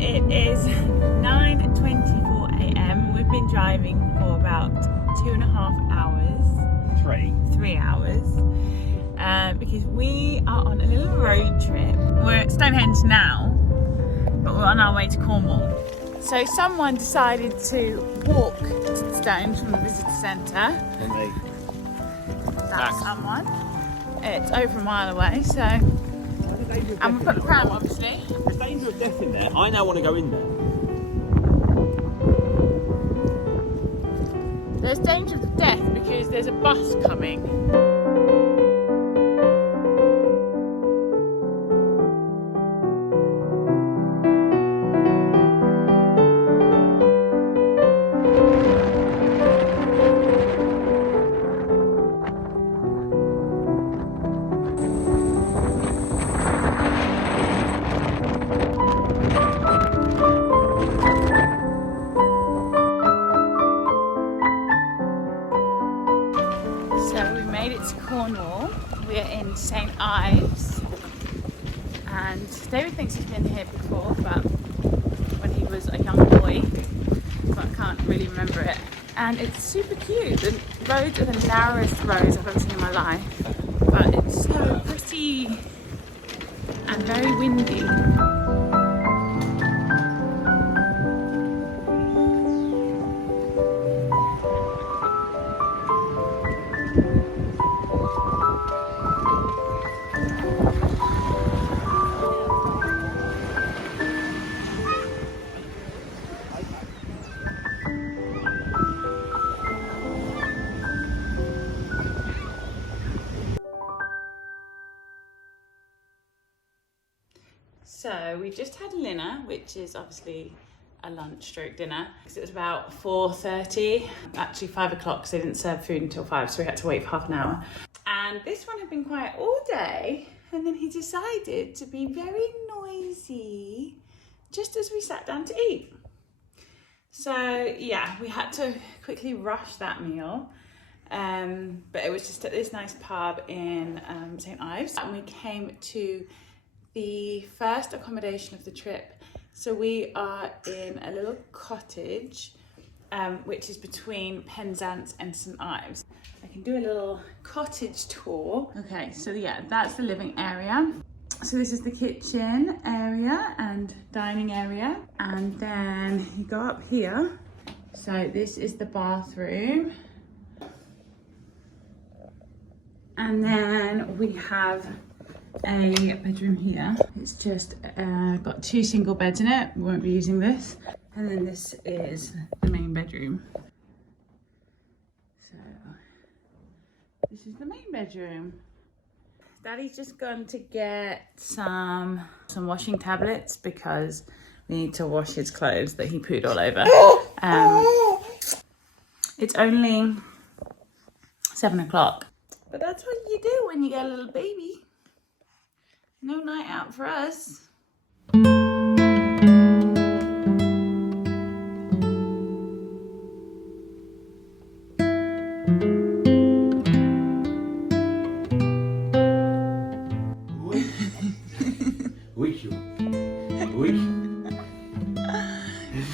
it is 9:24 a.m. We've been driving for about 2.5 hours. 3 hours. Because we are on a little road trip. We're at Stonehenge now, but we're on our way to Cornwall. So someone decided to walk to the stones from the visitor centre. That's someone. It's over a mile away, so. And we put the pram, obviously. There's danger of death in there. I now want to go in there. There's danger of death because there's a bus coming. So we made it to Cornwall. We are in St. Ives, and David thinks he's been here before, but when he was a young boy, but I can't really remember it. And it's super cute. The roads are the narrowest roads I've ever seen in my life, but it's so pretty and very windy. So we just had dinner, which is obviously a lunch stroke dinner, because it was about 4:30, actually 5 o'clock, because they didn't serve food until 5, so we had to wait for half an hour. And this one had been quiet all day, and then he decided to be very noisy just as we sat down to eat. So yeah, we had to quickly rush that meal. But it was just at this nice pub in St. Ives, and we came to the first accommodation of the trip. So we are in a little cottage, which is between Penzance and St. Ives. I can do a little cottage tour. Okay, so yeah, that's the living area. So this is the kitchen area and dining area. And then you go up here. So this is the bathroom. And then we have a bedroom here. It's just got 2 single beds in it. We won't be using this. And then this is the main bedroom. So this is the main bedroom. Daddy's just gone to get some washing tablets because we need to wash his clothes that he pooed all over. It's only 7 o'clock. But that's what you do when you get a little baby. No night out for us.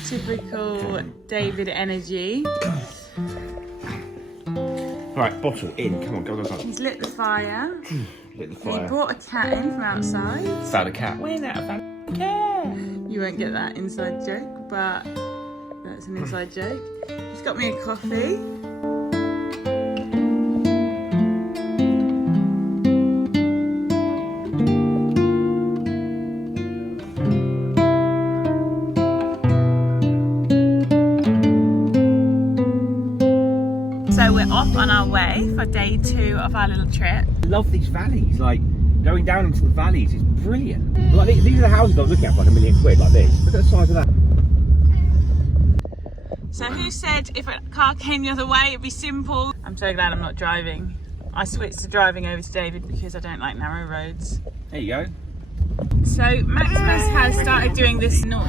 Typical David energy. Right, bottle in. Come on, go, go, go. He's lit the fire. Lit the fire. He brought a cat in from outside. Found a cat. Where's that? I found a cat. You won't get that inside joke, but that's an inside joke. He's got me a coffee. So we're off on our way for day 2 of our little trip. I love these valleys, like going down into the valleys is brilliant. Like these are the houses I was looking at for like £1 million, like this. Look at the size of that. So who said if a car came the other way it'd be simple? I'm so glad I'm not driving. I switched to driving over to David because I don't like narrow roads. There you go. So Maximus has started doing this noise.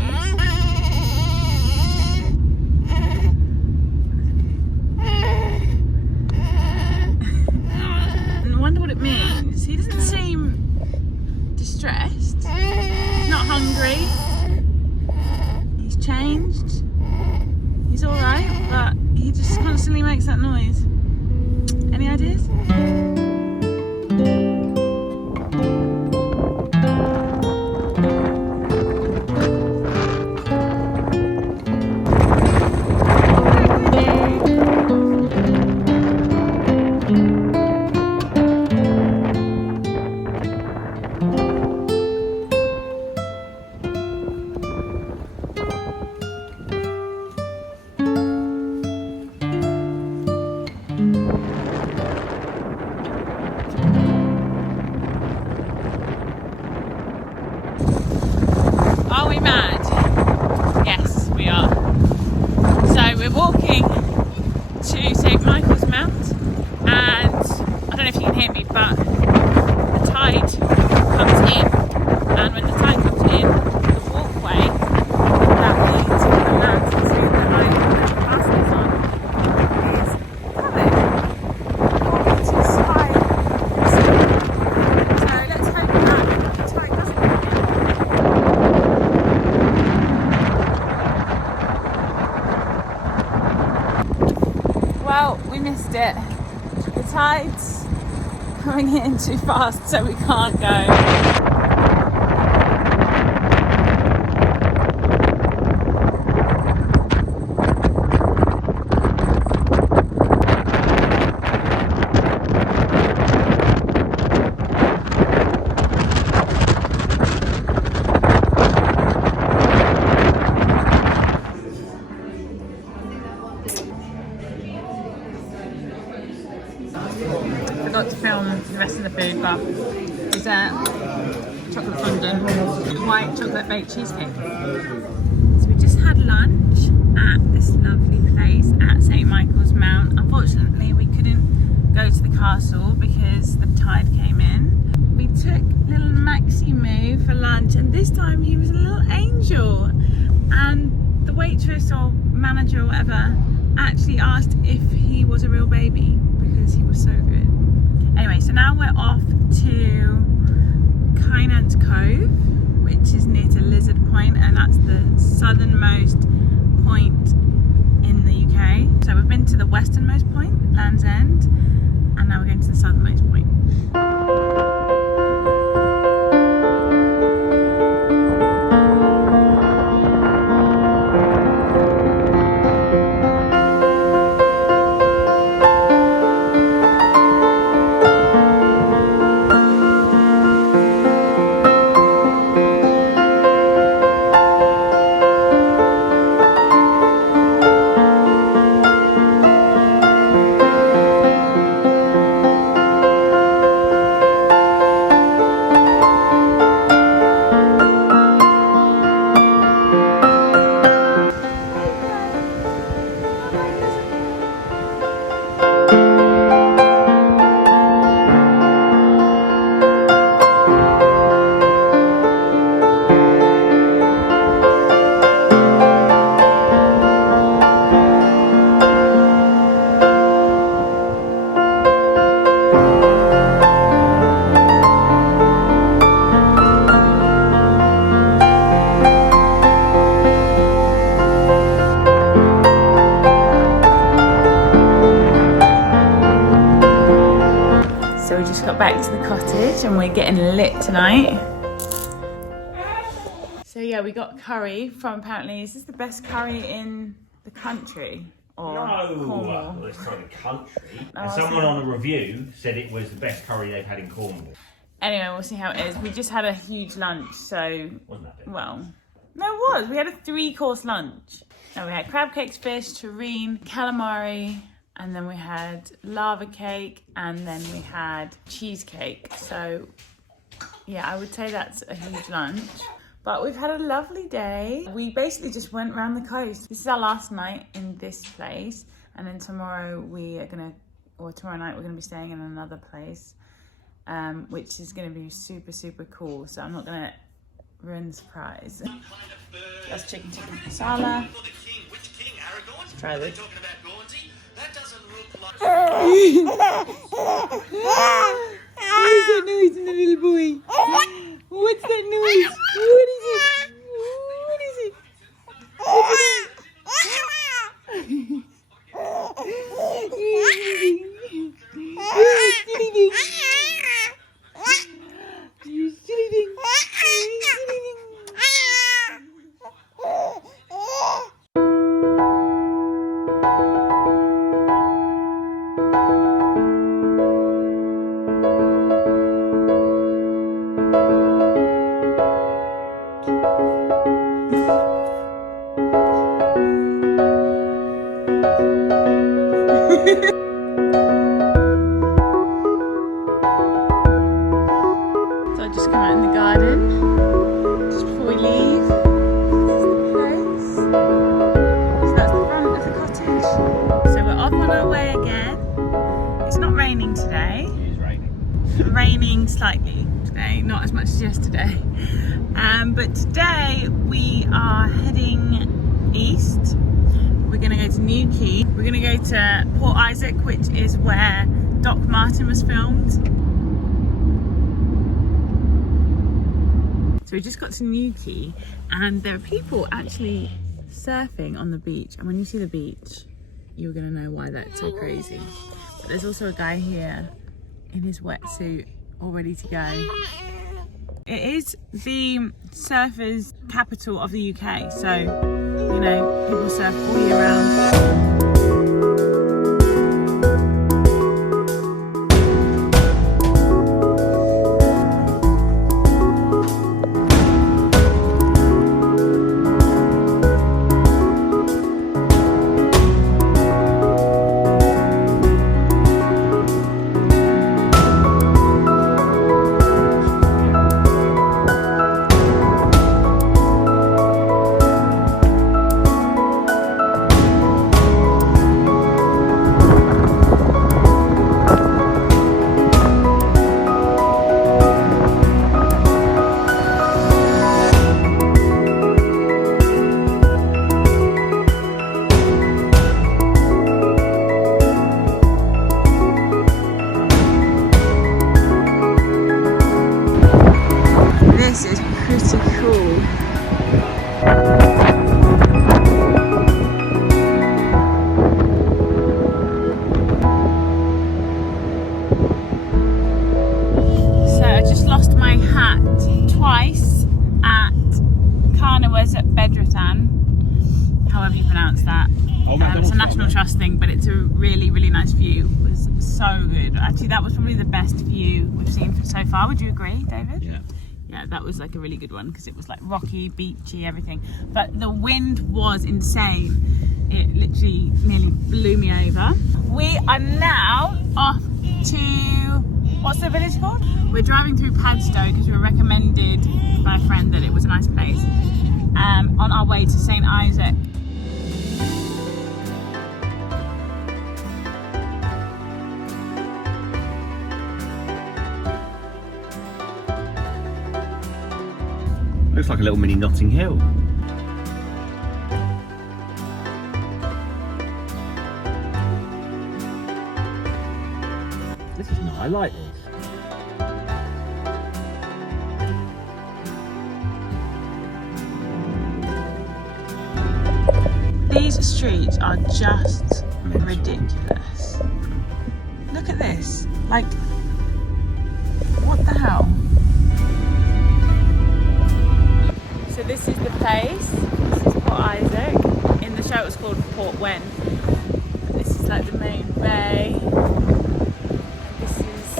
And I wonder what it means. He doesn't seem distressed. He's not hungry. changed. He's alright, but he just constantly makes that noise. Any ideas? Are we mad? Yes, we are. So we're walking to St Michael's Mount, and I don't know if you can hear me, but the tide comes in, and when the tide comes in, the walkway that leads from the land to the island that the castle is on is covered, which is high. So let's hope that the tide doesn't come in. Well, we missed it. The tide's coming in too fast, so we can't go. Forgot to film the rest of the food, but dessert, chocolate fondant, white chocolate baked cheesecake. So we just had lunch at this lovely place at St Michael's Mount. Unfortunately, we couldn't go to the castle because the tide came in. We took little Maximu for lunch, and this time he was a little angel. And the waitress or manager or whatever actually asked if he was a real baby because he was so good. Anyway, so now we're off to Kynant Cove, which is near to Lizard Point, and that's the southernmost point in the UK. So we've been to the westernmost point, Land's End, and now we're going to the southernmost point. So we just got back to the cottage and we're getting lit tonight. So yeah, we got curry from, apparently, is this the best curry in the country? Or Cornwall? Well, it's not the country. And someone on a review said it was the best curry they've had in Cornwall. Anyway, we'll see how it is. We just had a huge lunch, so... Wasn't that big? Well, no, it was. We had a 3-course lunch. And we had crab cakes, fish, terrine, calamari, and then we had lava cake, and then we had cheesecake. So, yeah, I would say that's a huge lunch. But we've had a lovely day. We basically just went around the coast. This is our last night in this place. And then tomorrow tomorrow night we're gonna be staying in another place, which is gonna be super, super cool. So I'm not gonna ruin the surprise. That's chicken tikka masala. Let's try this. What is that noise in the little boy? What's that noise? What is it? What is it? raining slightly today, not as much as yesterday. But today we are heading east. We're going to go to Newquay. We're going to go to Port Isaac, which is where Doc Martin was filmed. So we just got to Newquay and there are people actually surfing on the beach. And when you see the beach, you're going to know why that's so crazy. But there's also a guy here in his wetsuit all ready to go. It is the surfers' capital of the UK, so you know, people surf all year round. This is pretty cool. So I just lost my hat twice at Carnwall's at Bedrathan, however you pronounce that. It's a National Trust thing, but it's a really, really nice view. It was so good. Actually, that was probably the best view we've seen so far. Would you agree, David? Yeah. Yeah, that was like a really good one because it was like rocky, beachy, everything. But the wind was insane. It literally nearly blew me over. We are now off to, what's the village called? We're driving through Padstow because we were recommended by a friend that it was a nice place. On our way to St. Isaac. Looks like a little mini Notting Hill. This is nice, I like this. These streets are just ridiculous. Look at this. Like, what the hell? So this is the place. This is Port Isaac. In the show it was called Port Wen. But this is like the main bay. And this is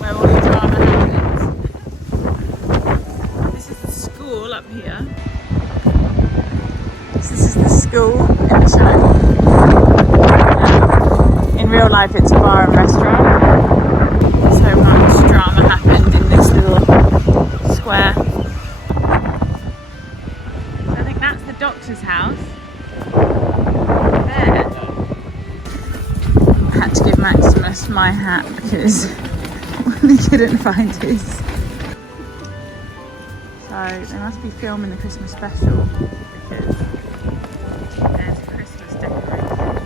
where all the drama happens. This is the school up here. So this is the school in the show. In real life it's a bar and restaurant. So much drama happened in this little square. Doctor's house there. I had to give Maximus my hat because we couldn't find his. So they must be filming the Christmas special because there's Christmas decorations.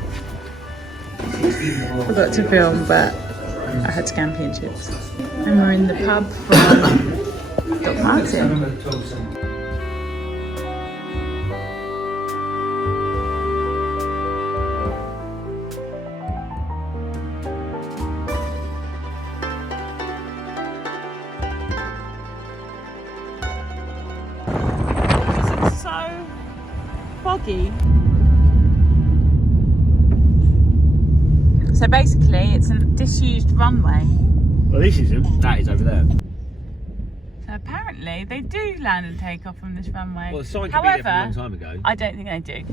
Forgot to film, but I had scampi and chips. And we're in the pub from Doc Martin. Foggy. So basically it's a disused runway. Well, this isn't. That is over there. So apparently they do land and take off from this runway. Well, the sign could be there from a long time ago. I don't think they do.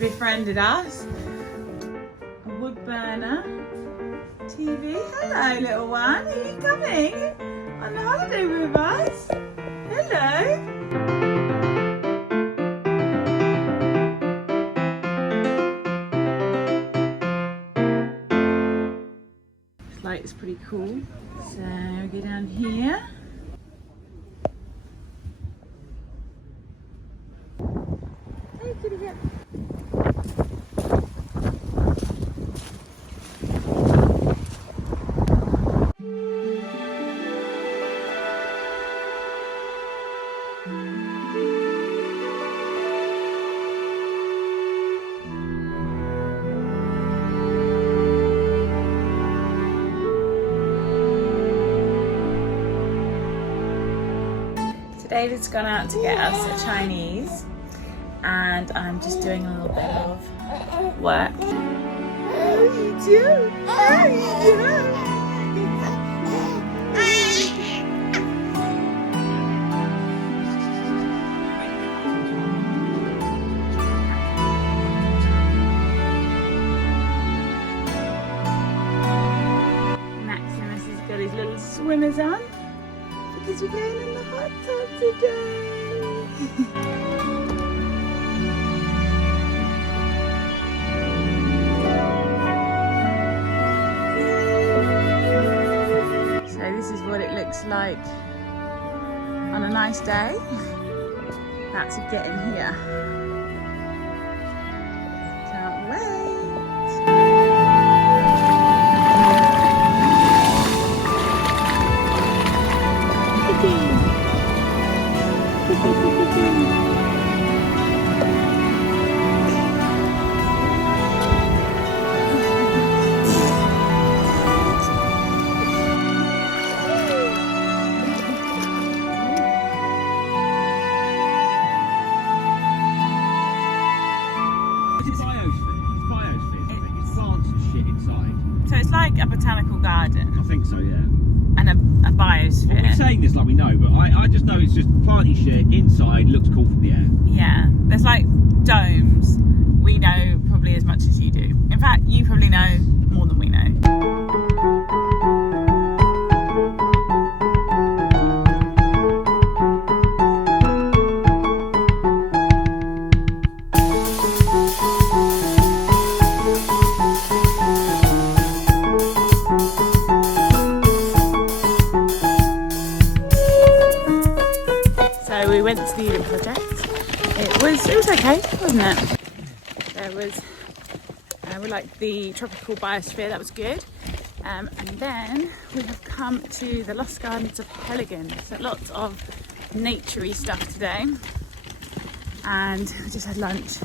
befriended us. A wood burner. TV. Hello, little one. Are you coming on holiday with us? Hello. This light is pretty cool. So we go down here. Hey, kitty cat. David's gone out to get us a Chinese, and I'm just doing a little bit of work. How you doing? How you doing? Maximus has got his little swimmers on, because we're going in the hot tub today. So this is what it looks like on a nice day. That's a get in here. Can't wait. So it's like a botanical garden. I think so, yeah. And a biosphere. Well, we're saying this like we know, but I just know it's just planty shit inside, looks cool from the air. Yeah, there's like domes. We know probably as much as you do. In fact, you probably know more than we know. We went to the Eden Project. It was okay, wasn't it? There was we liked the tropical biosphere, that was good. And then we have come to the Lost Gardens of Heligan. So lots of naturey stuff today. And we just had lunch,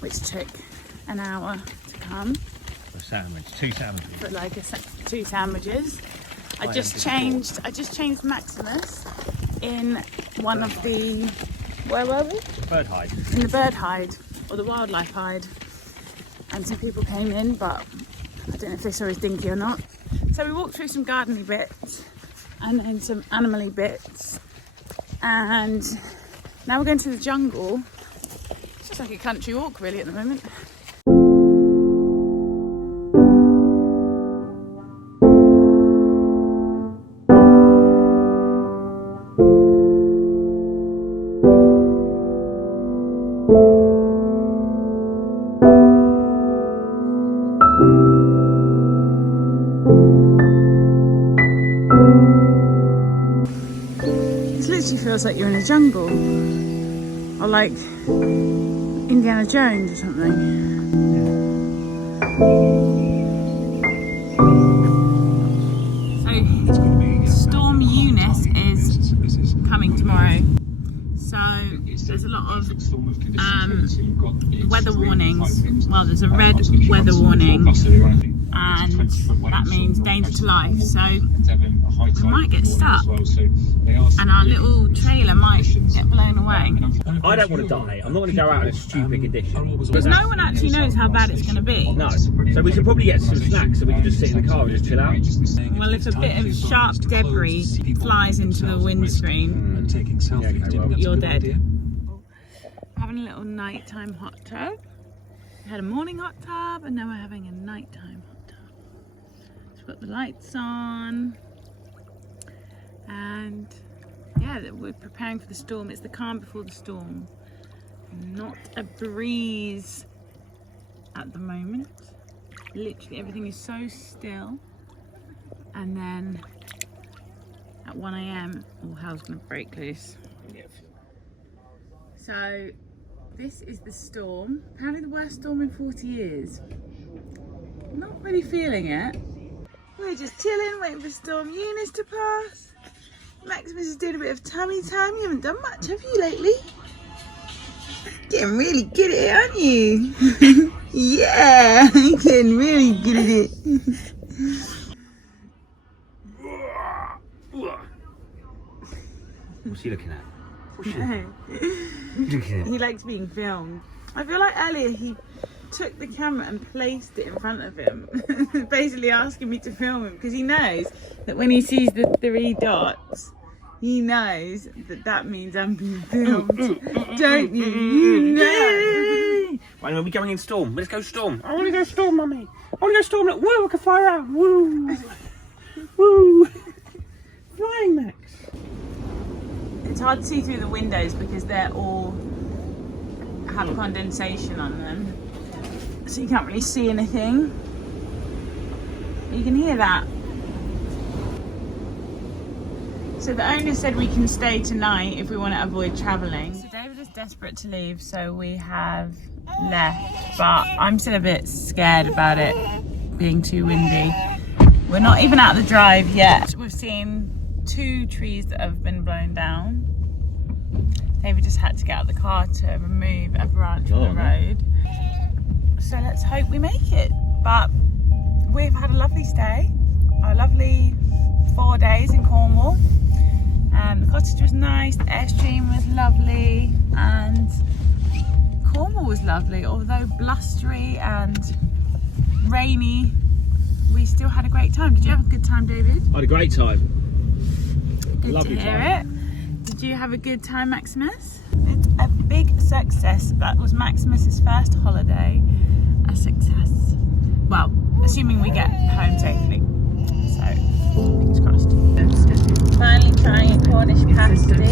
which took an hour to come. For a sandwich, 2 sandwiches. But like 2 sandwiches. I just changed Maximus in one of the, where were we? Bird hide. In the bird hide, or the wildlife hide. And some people came in, but I don't know if they saw his dinky or not. So we walked through some garden-y bits, and then some animal-y bits. And now we're going to the jungle. It's just like a country walk really at the moment. Feels like you're in a jungle, or like Indiana Jones or something. So Storm Eunice is coming tomorrow, so there's a lot of weather warnings. Well, there's a red weather warning, and that means danger to life, so we might get stuck and our little trailer might get blown away. I don't want to die. I'm not going to go out in a stupid condition. Because no one actually knows how bad it's going to be. No. So we should probably get some snacks so we can just sit in the car and just chill out. Well, if a bit of sharp debris flies into the windscreen, you're dead. Having a little nighttime hot tub. We had a morning hot tub and now we're having a nighttime hot tub. So we've got the lights on and yeah, we're preparing for the storm. It's the calm before the storm. Not a breeze at the moment. Literally everything is so still. And then at 1 AM, all hell's gonna break loose. So this is the storm. Apparently the worst storm in 40 years. Not really feeling it. We're just chilling, waiting for Storm Eunice to pass. Maximus is doing a bit of tummy time. You haven't done much, have you, lately? Getting really good at it, aren't you? Yeah, you're getting really good at it. What's he looking at? What's he No. He likes being filmed. I feel like earlier he took the camera and placed it in front of him, basically asking me to film him because he knows that when he sees the 3 dots, he knows that that means I'm being filmed. Don't you? You know. Right, are we going in storm? Let's go storm. I want to go storm, mummy. I want to go storm. Look, woo, I can fly around. Woo. Woo. Flying, Max. It's hard to see through the windows because they're all have condensation on them, so you can't really see anything. You can hear that. So the owner said we can stay tonight if we want to avoid travelling. So David is desperate to leave, so we have left, but I'm still a bit scared about it being too windy. We're not even out the drive yet. We've seen 2 trees that have been blown down. David just had to get out of the car to remove a branch from the road. So let's hope we make it. But we've had a lovely stay, a lovely 4 days in Cornwall. The cottage was nice, the Airstream was lovely, and Cornwall was lovely. Although blustery and rainy, we still had a great time. Did you have a good time, David? I had a great time. Good Lovely to hear time. it. Did you have a good time, Maximus? It's a big success. That was Maximus's first holiday. A success. Well, assuming we get home safely. So, fingers crossed. Finally trying a Cornish pasty.